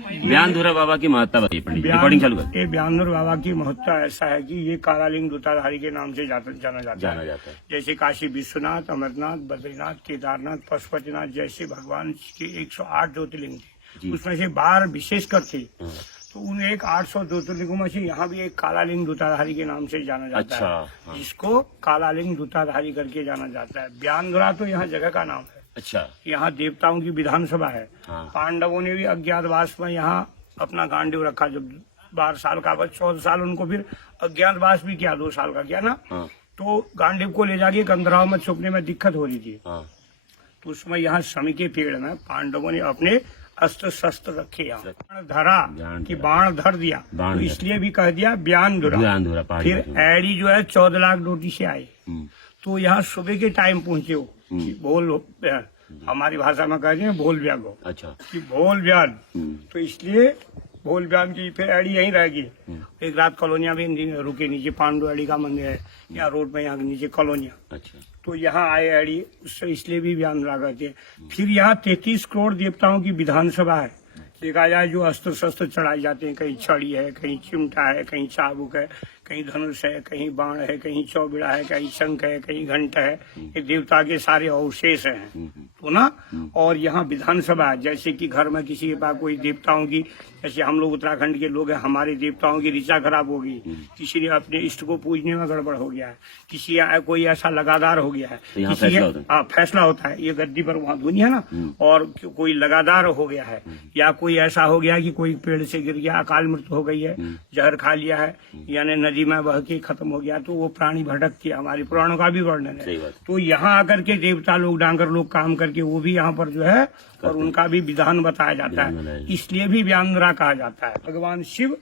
ब्यानधुरा बाबा की महत्ता बताइए पंडित जी, रिकॉर्डिंग चालू कर। ये ब्यानधुरा बाबा की महत्ता ऐसा है कि ये कालालिंग दूताधारी के नाम से जाना जाता है। जैसे काशी विश्वनाथ, अमरनाथ, बद्रीनाथ, केदारनाथ, पशुपतिनाथ जैसे भगवान के 108 ज्योतिर्लिंग थे, उसमें से 12 विशेषकर थे। तो उन 800 ज्योतिर्लिंगों में से यहाँ भी एक कालालिंग दूताधारी के नाम से जाना जाता है, जिसको कालालिंग दूताधारी करके जाना जाता है। ब्यानधुरा तो यहाँ जगह का नाम है। अच्छा, यहाँ देवताओं की विधानसभा है। पांडवों ने भी अज्ञातवास में यहाँ अपना गांडीव रखा। जब 12 साल का, 14 साल उनको फिर अज्ञातवास भी किया, 2 साल का किया ना। तो गांडीव को ले जाके कंदराव में छुपने में दिक्कत हो रही थी। तो उसमें यहाँ शमी के पेड़ में पांडवों ने अपने अस्त्र शस्त्र रखे, यहाँ धरा कि बाण धर दिया, तो इसलिए भी कह दिया ब्यानधुरा। फिर एडी जो है 14 लाख डोटी से आए, तो यहाँ सुबह के टाइम पहुंचे हो कि भोल, हमारी भाषा में कहते हैं भोल ब्याग हो। अच्छा, कि भोल ब्यान, तो इसलिए भोल ब्यान की फिर एडी यहीं रहेगी। एक रात कॉलोनिया भी रुके, नीचे पांडु एडी का मंदिर है, यहाँ रोड में, यहाँ नीचे कॉलोनिया। अच्छा, तो यहाँ आए एडी, उससे इसलिए भी ब्यानधुरा कहते हैं। फिर यहाँ 33 करोड़ देवताओं की विधानसभा है। देखा जाए जो अस्त्र शस्त्र चढ़ाए जाते हैं, कहीं छड़ी है, कहीं चिमटा है, कहीं चाबुक है, कहीं धनुष है, कहीं बाण है, कहीं चौबिड़ा है, कहीं शंख है, कहीं घंट है, ये देवता के सारे अवशेष हैं। तो ना, और यहाँ विधानसभा है। जैसे कि घर में किसी के पास कोई देवताओं की, जैसे हम लोग उत्तराखंड के लोग हैं, हमारे देवताओं की ऋचा खराब होगी, किसी ने अपने इष्ट को पूजने में गड़बड़ हो गया है, किसी कोई ऐसा लगातार हो गया है, फैसला होता है। ये गद्दी पर वहाँ दुनिया ना, और कोई लगातार हो गया है, या कोई ऐसा हो गया कि कोई पेड़ से गिर गया, अकाल मृत्यु हो गई है, जहर खा लिया है, यानी नदी में बह के खत्म हो गया, तो वो प्राणी भटक के, हमारे पुराणों का भी वर्णन है। तो यहाँ आकर के देवता लोग, डांगर लोग काम करके वो भी यहाँ पर जो है, और उनका भी विधान बताया जाता है। इसलिए भी ब्यानधुरा कहा जाता है। भगवान शिव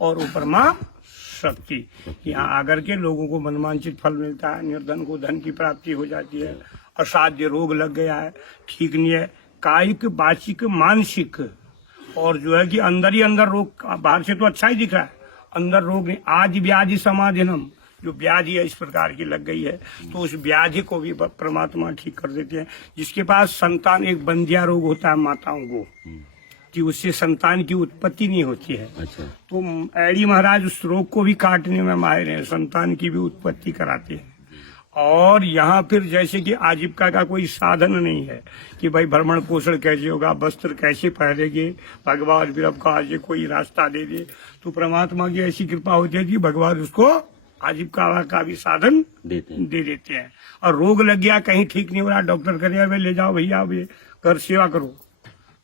और ऊपर माँ शक्ति, यहाँ आकर के लोगों को मनवांछित फल मिलता है, निर्धन को धन की प्राप्ति हो जाती है, असाध्य रोग लग गया है, ठीक नहीं है, कायिक, वाचिक, मानसिक, और जो है कि अंदर ही अंदर रोग, बाहर से तो अच्छा ही दिख रहा है, अंदर रोग नहीं। आज व्याधि समाधिनम, जो व्याधि है इस प्रकार की लग गई है, तो उस व्याधि को भी परमात्मा ठीक कर देते हैं। जिसके पास संतान, एक बंदिया रोग होता है माताओं को, कि उससे संतान की उत्पत्ति नहीं होती है। अच्छा। तो एडी महाराज उस रोग को भी काटने में माहिर हैं, संतान की भी उत्पत्ति कराते हैं। और यहाँ फिर जैसे कि आजीविका का कोई साधन नहीं है कि भाई भ्रमण पोषण कैसे होगा, वस्त्र कैसे पहनेंगे, भगवान भी आपको आज कोई रास्ता दे दे, तो परमात्मा की ऐसी कृपा होती है कि भगवान उसको आजीविका का भी साधन दे देते हैं। और रोग लग गया, कहीं ठीक नहीं हो रहा, डॉक्टर करिए वे ले जाओ भैया, वे कर सेवा करो,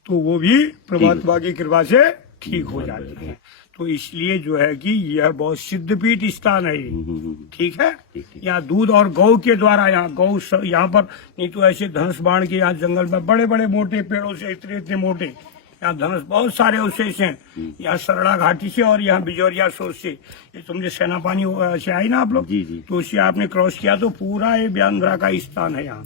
तो वो भी परमात्मा की कृपा से ठीक हो जाती है। तो इसलिए जो है कि यह बहुत सिद्धपीठ स्थान है, ठीक है। यहाँ दूध और गौ के द्वारा, यहाँ गौ यहाँ पर, नहीं तो ऐसे धनुष बाण के यहाँ जंगल में बड़े बड़े मोटे पेड़ों से, इतने इतने मोटे, यहाँ धनुष बहुत सारे अवशेष हैं। यहाँ सरड़ा घाटी से और यहाँ बिजौरिया सोच से, ये तुमने सेना पानी से आई ना आप लोग, तो उससे आपने क्रॉस किया, तो पूरा ये ब्यानधुरा का स्थान है यहाँ।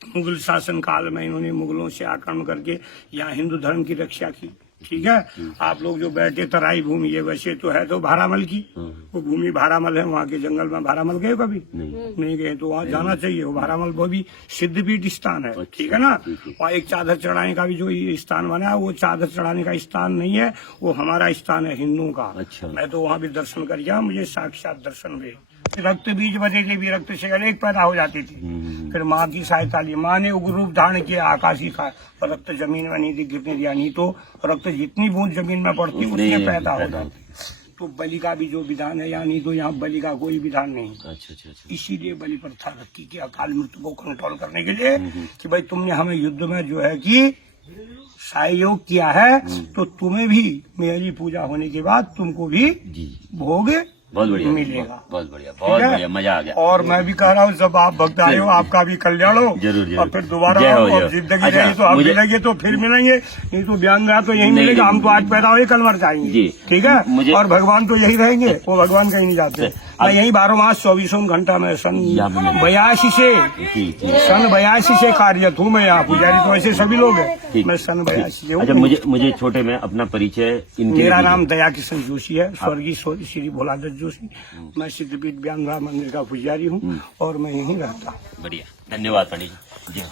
मुगल शासन काल में इन्होंने मुगलों से आक्रमण करके यहाँ हिंदू धर्म की रक्षा की, ठीक है। आप लोग जो बैठे तराई भूमि, ये वैसे तो है तो भारामल की, वो भूमि भारामल है, वहाँ के जंगल में भारामल गए कभी? नहीं गए, तो वहाँ जाना चाहिए। वो भारामल वो भी सिद्धपीठ स्थान है, ठीक है ना। वहाँ एक चादर चढ़ाने का भी जो स्थान बना है, वो चादर चढ़ाने का स्थान नहीं है, वो हमारा स्थान है हिंदुओं का। मैं तो वहाँ भी दर्शन कर गया, मुझे साक्षात दर्शन हुए। रक्त बीज बने थे भी, रक्त से अनेक पैदा हो जाती थी। फिर माँ की सहायता ली, माँ ने उग्र रूप धारण किया, आकाशी का रक्त जमीन में नहीं गिरने दिया, नहीं तो रक्त जितनी बूंद जमीन में पड़ती उतनी पैदा हो जाती। तो बलि का भी जो विधान है यहाँ, नहीं तो यहाँ बलि का कोई विधान नहीं। अच्छा। इसीलिए बलि प्रथा रखी कि अकाल मृत्यु को कंट्रोल करने के लिए, कि भाई तुमने हमें युद्ध में जो है कि सहयोग किया है, तो तुम्हें भी मेरी पूजा होने के बाद तुमको भी भोग बहुत बढ़िया मिलेगा। बहुत बढ़िया, मजा आ गया। और मैं भी कह रहा हूँ, जब आप भक्त आए हो, आपका भी कल्याण हो। जरूर। और फिर दोबारा जिंदगी रहेगी तो हम मिलेंगे, तो फिर मिलेंगे, नहीं तो ब्यानधुरा तो यही मिलेगा। हम तो आज पैदा हुए, कल मर जाएंगे, ठीक है। और भगवान तो यही रहेंगे, वो भगवान कहीं नहीं जाते। मैं यही 12 मास 24 घंटा में सन 82 से कार्यरत हूँ मैं यहाँ। पुजारी तो ऐसे सभी लोग हैं, मैं सन 82 से हूँ। अच्छा, मुझे छोटे में अपना परिचय। मेरा नाम दया किशन जोशी है, स्वर्गीय श्री भोलादत्त जोशी। मैं सिद्धपीठ ब्यानधुरा मंदिर का पुजारी हूँ और मैं यहीं रहता हूँ। बढ़िया, धन्यवाद पंडित जी।